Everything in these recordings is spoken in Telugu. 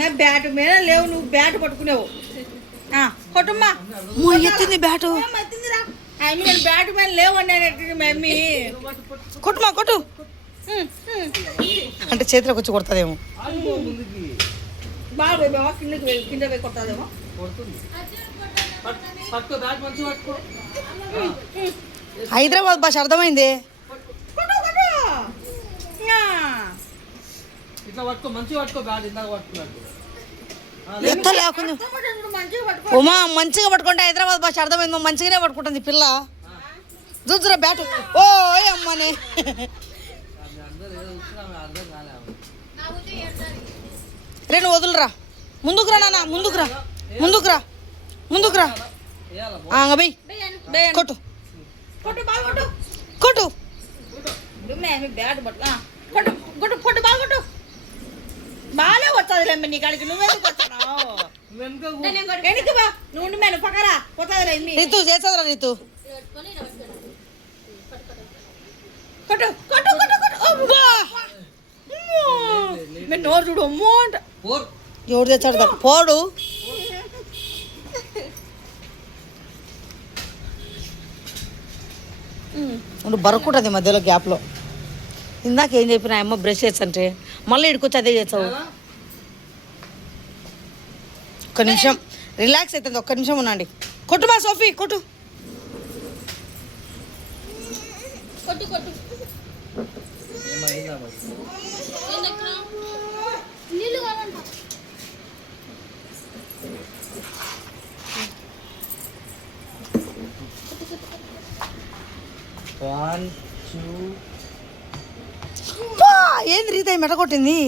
నా బ్యాట్ మీద లేవు, నువ్వు బ్యాట్ పట్టుకునేవు. కొట్టుమ్మా, ఎత్తింది బ్యాటు. నేను బ్యాట్ మీద లేవు అన్నాడు మమ్మీ. కొట్టుమా కొట్టు అంటే చేతిలోకి వచ్చి కొడుతుందేమో. బాగా కింద పోయి కొడతాదేమో. హైదరాబాద్ భాష అర్థమైంది. ఎంత లేకుండా ఉమా మంచిగా పట్టుకుంటే హైదరాబాద్ భాష అర్థమైంది. మంచిగానే పట్టుకుంటుంది పిల్ల. చూస్తురా బ్యాట్. ఓ అమ్మని రేను వదులురా. ముందుకురా నాన్న, ముందుకురా ముందుకురా ముందుకురా. బై కొట్టు కొట్టు కొట్టు బ్యాట్ పట్టు కొట్టు కొట్టు బాగా కొట్టు. బాగాలే వస్తుంది నీ కాడికి. నువ్వెందుకు వస్తున్నావు? వెనక్కి బా. నువ్వు మేము పక్కరా పోతుంది. రీతు చేస్తుందిరా రీతు. కొట్టు కొట్టు కొట్టు కొట్టు. మీరు నోరు చూడు. అమ్మో అంట. ఎవరు తెచ్చాడు పోడు. బరుకుంటుంది మధ్యలో గ్యాప్లో. ఇందాక ఏం చెప్పిన అమ్మ బ్రష్ చేస్తుంటే మళ్ళీ ఇక్కడికొచ్చి అదే చేస్తావు. ఒక్క నిమిషం రిలాక్స్ అవుతుంది. ఒక్క నిమిషం ఉండండి. కొట్టుమా సోఫీ కొట్టు. కొట్టు కొట్టు. ఏంది రీత మెట కొట్టింది.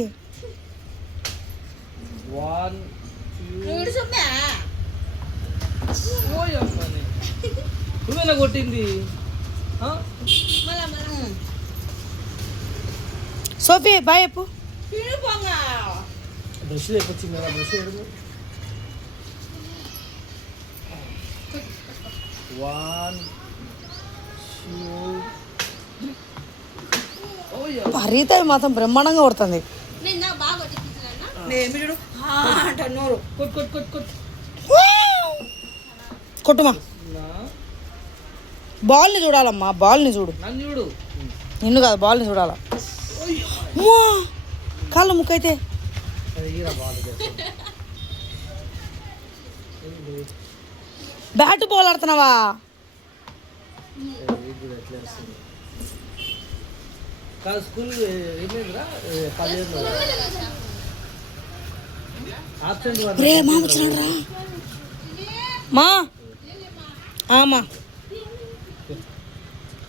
నువ్వేనా కొట్టింది? సోఫీ బాయ్ చెప్పు. బ్రష్ తెప్పొచ్చింది కదా, బ్రష్ ఎడుగు. 1 2 రీత మాత్రం బ్రహ్మాండంగా కొడుతుంది. కొట్టుమా. బాల్ని చూడాలమ్మా. బాల్ని చూడు. నిన్ను కాదు బాల్ని చూడాలా. కాళ్ళ ముక్కైతే బ్యాట్ బాల్ ఆడుతున్నావా? మా